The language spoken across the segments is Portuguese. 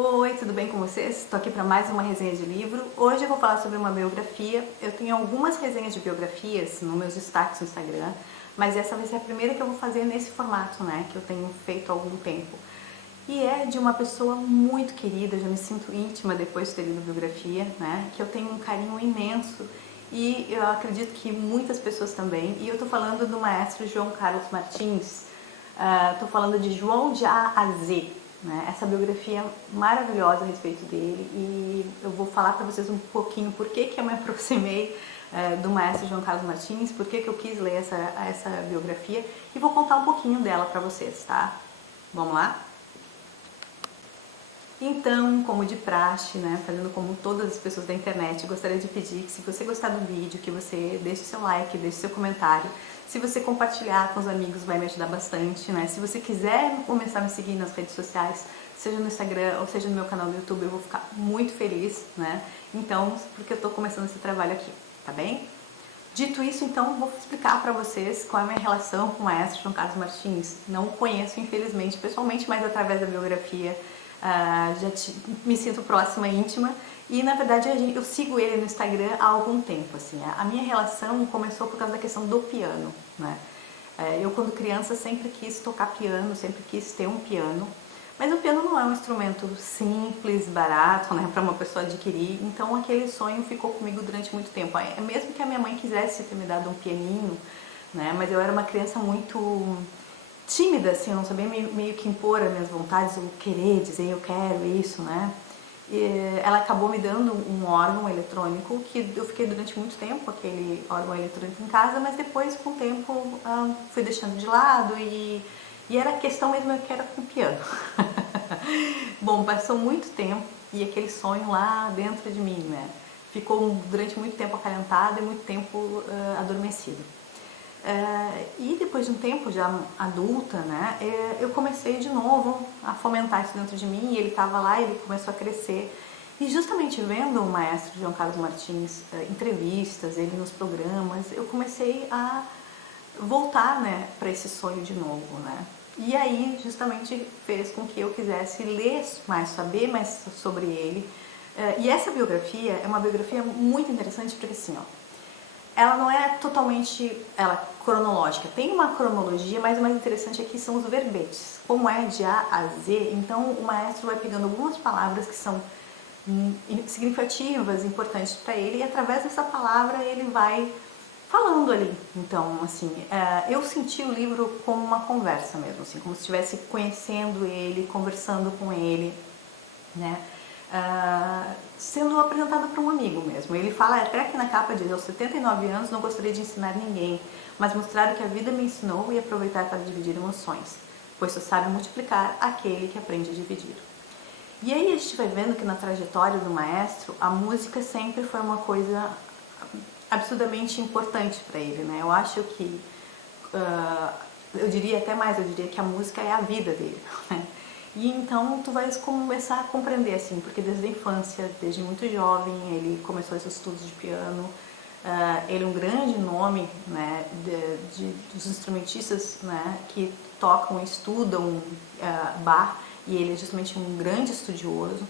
Oi, tudo bem com vocês? Estou aqui para mais uma resenha de livro. Hoje eu vou falar sobre uma biografia. Eu tenho algumas resenhas de biografias nos meus destaques no Instagram, mas essa vai ser a primeira que eu vou fazer nesse formato, né? Que eu tenho feito há algum tempo. E é de uma pessoa muito querida, eu já me sinto íntima depois de ter lido a biografia, né? Que eu tenho um carinho imenso e eu acredito que muitas pessoas também. E eu estou falando do maestro João Carlos Martins. Estou falando de João de A a Z, né? Essa biografia maravilhosa a respeito dele, e eu vou falar para vocês um pouquinho por que eu me aproximei do maestro João Carlos Martins, por que eu quis ler essa biografia, e vou contar um pouquinho dela para vocês, tá? Vamos lá? Então, como de praxe, né, fazendo como todas as pessoas da internet, gostaria de pedir que, se você gostar do vídeo, que você deixe seu like, deixe seu comentário. Se você compartilhar com os amigos, vai me ajudar bastante, né? Se você quiser começar a me seguir nas redes sociais, seja no Instagram ou seja no meu canal do YouTube, eu vou ficar muito feliz, né? Então, porque eu tô começando esse trabalho aqui, tá bem? Dito isso, então, vou explicar para vocês qual é a minha relação com o maestro João Carlos Martins. Não o conheço, infelizmente, pessoalmente, mas através da biografia me sinto próxima, íntima, e na verdade eu sigo ele no Instagram há algum tempo. Assim, a minha relação começou por causa da questão do piano, né? Eu, quando criança, sempre quis tocar piano, sempre quis ter um piano, mas o piano não é um instrumento simples, barato, né, para uma pessoa adquirir, então aquele sonho ficou comigo durante muito tempo. Mesmo que a minha mãe quisesse ter me dado um pianinho, né, mas eu era uma criança muito tímida, assim, eu não sabia meio que impor as minhas vontades, eu querer dizer eu quero isso, né. E ela acabou me dando um órgão eletrônico, que eu fiquei durante muito tempo aquele órgão eletrônico em casa, mas depois, com o tempo, fui deixando de lado, e era questão mesmo que era com o piano. Bom, passou muito tempo e aquele sonho lá dentro de mim, né, ficou durante muito tempo acalentado e muito tempo adormecido. E depois de um tempo já adulta, né, eu comecei de novo a fomentar isso dentro de mim, e ele estava lá, ele começou a crescer. E justamente vendo o maestro João Carlos Martins, entrevistas, ele nos programas, eu comecei a voltar, né, para esse sonho de novo, né. E aí justamente fez com que eu quisesse ler mais, saber mais sobre ele. E essa biografia é uma biografia muito interessante porque, assim, ó, ela não é totalmente cronológica, tem uma cronologia, mas o mais interessante aqui são os verbetes. Como é de A a Z, então o maestro vai pegando algumas palavras que são significativas, importantes para ele, e através dessa palavra ele vai falando ali. Então, assim, eu senti o livro como uma conversa mesmo, assim, como se estivesse conhecendo ele, conversando com ele, né? Sendo apresentado para um amigo mesmo. Ele fala até aqui na capa, diz: aos 79 anos não gostaria de ensinar ninguém, mas mostrar o que a vida me ensinou e aproveitar para dividir emoções, pois só sabe multiplicar aquele que aprende a dividir. E aí a gente vai vendo que na trajetória do maestro, a música sempre foi uma coisa absurdamente importante para ele, né? Eu acho que, eu diria até mais, eu diria que a música é a vida dele, né? E então tu vais começar a compreender, assim, porque desde a infância, desde muito jovem, ele começou esses estudos de piano. Ele é um grande nome, né, dos instrumentistas, né, que tocam e estudam Bach, e ele é justamente um grande estudioso.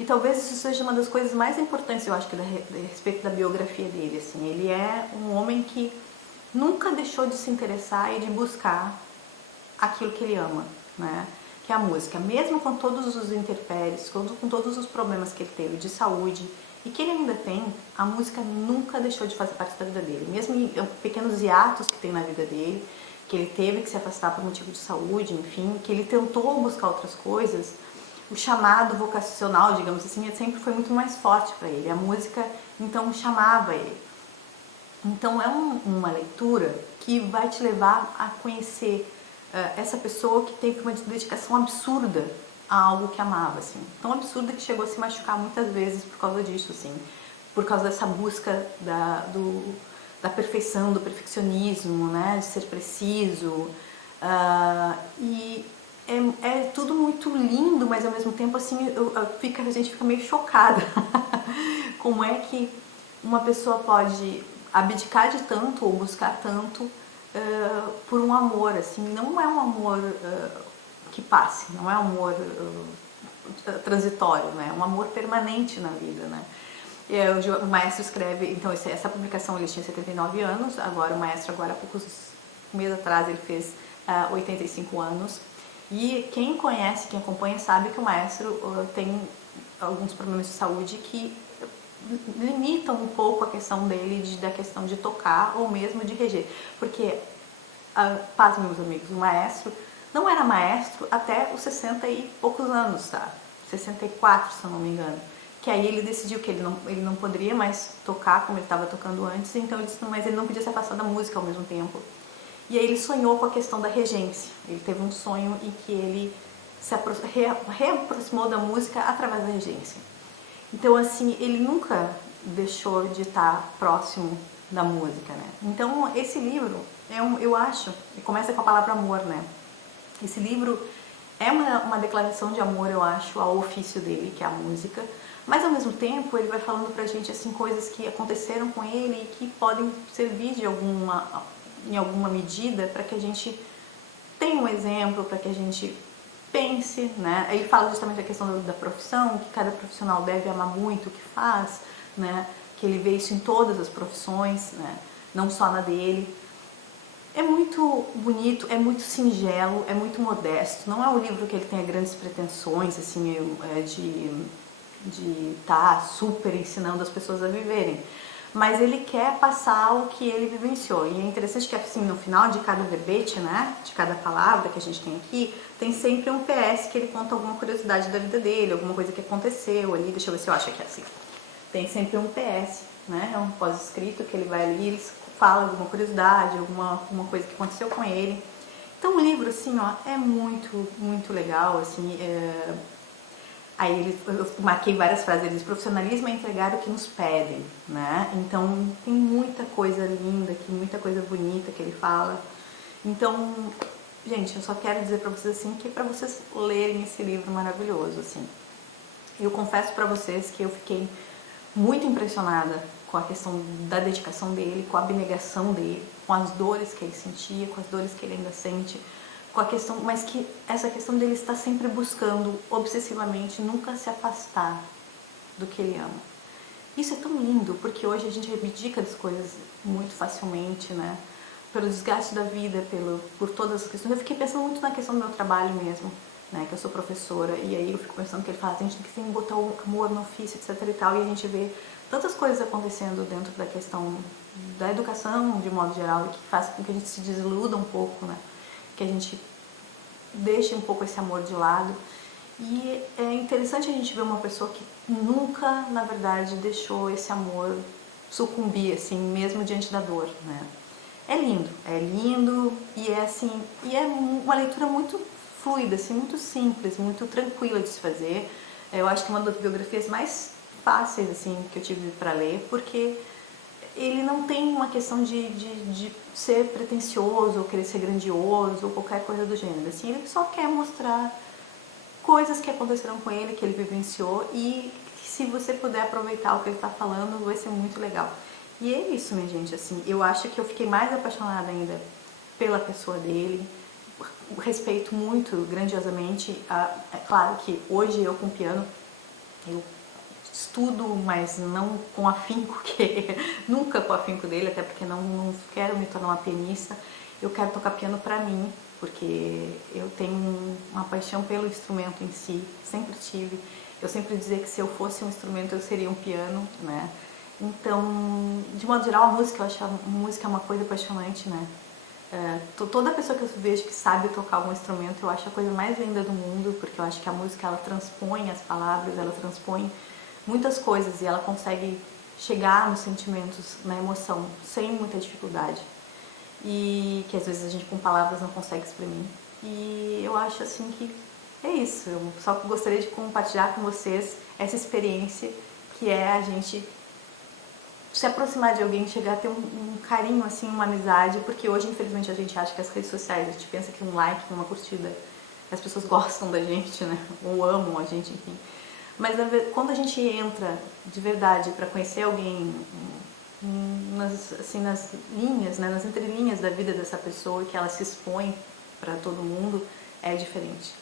E talvez isso seja uma das coisas mais importantes, eu acho, que a respeito da biografia dele. Assim, ele é um homem que nunca deixou de se interessar e de buscar aquilo que ele ama, né? Que é a música. Mesmo com todos os intempéries, com todos os problemas que ele teve de saúde e que ele ainda tem, a música nunca deixou de fazer parte da vida dele. Mesmo em pequenos hiatos que tem na vida dele, que ele teve que se afastar por motivo de saúde, enfim, que ele tentou buscar outras coisas, o chamado vocacional, digamos assim, sempre foi muito mais forte para ele. A música, então, chamava ele. Então, é uma leitura que vai te levar a conhecer essa pessoa que teve uma dedicação absurda a algo que amava, assim. Tão absurda que chegou a se machucar muitas vezes por causa disso, assim. Por causa dessa busca da perfeição, do perfeccionismo, né? De ser preciso. E é tudo muito lindo, mas ao mesmo tempo, assim, a gente fica meio chocada. Como é que uma pessoa pode abdicar de tanto ou buscar tanto por um amor, assim, não é um amor que passe, não é um amor transitório, né? Um amor permanente na vida, né? O maestro escreve, então essa publicação ele tinha 79 anos, agora o maestro agora há poucos meses atrás ele fez 85 anos. E quem conhece, quem acompanha sabe que o maestro tem alguns problemas de saúde que limitam um pouco a questão dele, da questão de tocar ou mesmo de reger. Porque, paz, meus amigos, o maestro não era maestro até os 60 e poucos anos, tá? 64, se eu não me engano. Que aí ele decidiu que ele não poderia mais tocar como ele estava tocando antes, então ele disse, mas ele não podia se afastar da música ao mesmo tempo. E aí ele sonhou com a questão da regência. Ele teve um sonho em que ele se reaproximou da música através da regência. Então, assim, ele nunca deixou de estar próximo da música, né? Então, esse livro, eu acho, começa com a palavra amor, né? Esse livro é uma declaração de amor, eu acho, ao ofício dele, que é a música, mas ao mesmo tempo ele vai falando pra gente, assim, coisas que aconteceram com ele e que podem servir em alguma medida para que a gente tenha um exemplo, para que a gente pense, né? Ele fala justamente da questão da profissão, que cada profissional deve amar muito o que faz, né? Que ele vê isso em todas as profissões, né? Não só na dele. É muito bonito, é muito singelo, é muito modesto. Não é um livro que ele tenha grandes pretensões, assim, de estar super ensinando as pessoas a viverem. Mas ele quer passar o que ele vivenciou. E é interessante que, assim, no final de cada verbete, né, de cada palavra que a gente tem aqui, tem sempre um PS que ele conta alguma curiosidade da vida dele, alguma coisa que aconteceu ali. Deixa eu ver se eu acho que é assim. Tem sempre um PS, né, é um pós-escrito que ele vai ali, ele fala alguma curiosidade, alguma coisa que aconteceu com ele. Então o livro, assim, ó, é muito, muito legal, assim, Aí eu marquei várias frases, ele diz, profissionalismo é entregar o que nos pedem, né? Então tem muita coisa linda aqui, muita coisa bonita que ele fala. Então, gente, eu só quero dizer pra vocês assim, que é pra vocês lerem esse livro maravilhoso, assim. Eu confesso pra vocês que eu fiquei muito impressionada com a questão da dedicação dele, com a abnegação dele, com as dores que ele sentia, com as dores que ele ainda sente, com a questão, mas que essa questão dele estar sempre buscando obsessivamente nunca se afastar do que ele ama. Isso é tão lindo, porque hoje a gente abdica das coisas muito facilmente, né? Pelo desgaste da vida, por todas as questões. Eu fiquei pensando muito na questão do meu trabalho mesmo, né? Que eu sou professora, e aí eu fico pensando que ele fala, a gente tem que botar o amor no ofício, etc e tal, e a gente vê tantas coisas acontecendo dentro da questão da educação, de modo geral, e que faz com que a gente se desiluda um pouco, né? Que a gente deixe um pouco esse amor de lado. E é interessante a gente ver uma pessoa que nunca, na verdade, deixou esse amor sucumbir, assim, mesmo diante da dor, né? É lindo e é assim, e é uma leitura muito fluida, assim, muito simples, muito tranquila de se fazer. Eu acho que é uma das biografias mais fáceis, assim, que eu tive para ler, porque ele não tem uma questão de ser pretensioso ou querer ser grandioso ou qualquer coisa do gênero, assim, ele só quer mostrar coisas que aconteceram com ele, que ele vivenciou, e se você puder aproveitar o que ele está falando, vai ser muito legal. E é isso, minha gente, assim, eu acho que eu fiquei mais apaixonada ainda pela pessoa dele, respeito muito grandiosamente, é claro que hoje eu com piano, eu estudo, mas não com afinco, nunca com afinco dele, até porque não quero me tornar uma pianista, eu quero tocar piano pra mim, porque eu tenho uma paixão pelo instrumento em si, sempre tive. Eu sempre dizia que se eu fosse um instrumento eu seria um piano, né? Então, de modo geral, a música, eu acho a música é uma coisa apaixonante, né? Toda pessoa que eu vejo que sabe tocar algum instrumento, eu acho a coisa mais linda do mundo, porque eu acho que a música, ela transpõe as palavras, ela transpõe muitas coisas e ela consegue chegar nos sentimentos, na emoção, sem muita dificuldade. E que às vezes a gente com palavras não consegue exprimir. E eu acho assim que é isso. Eu só gostaria de compartilhar com vocês essa experiência que é a gente se aproximar de alguém, chegar a ter um carinho, assim, uma amizade, porque hoje, infelizmente, a gente acha que as redes sociais, a gente pensa que um like, uma curtida, as pessoas gostam da gente, né? Ou amam a gente, enfim. Mas quando a gente entra de verdade para conhecer alguém nas linhas, né, nas entrelinhas da vida dessa pessoa, que ela se expõe para todo mundo, é diferente.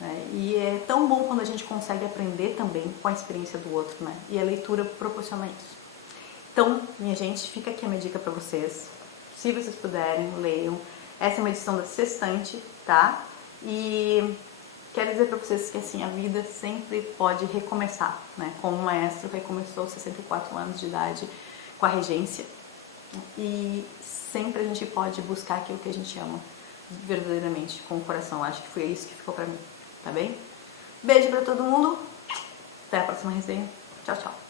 né? E é tão bom quando a gente consegue aprender também com a experiência do outro, né? E a leitura proporciona isso. Então, minha gente, fica aqui a minha dica para vocês. Se vocês puderem, leiam. Essa é uma edição da Sextante, tá? E quero dizer para vocês que assim, a vida sempre pode recomeçar, né? Como o maestro recomeçou aos 64 anos de idade com a regência. E sempre a gente pode buscar aquilo que a gente ama verdadeiramente, com o coração. Acho que foi isso que ficou pra mim, tá bem? Beijo pra todo mundo. Até a próxima resenha. Tchau, tchau.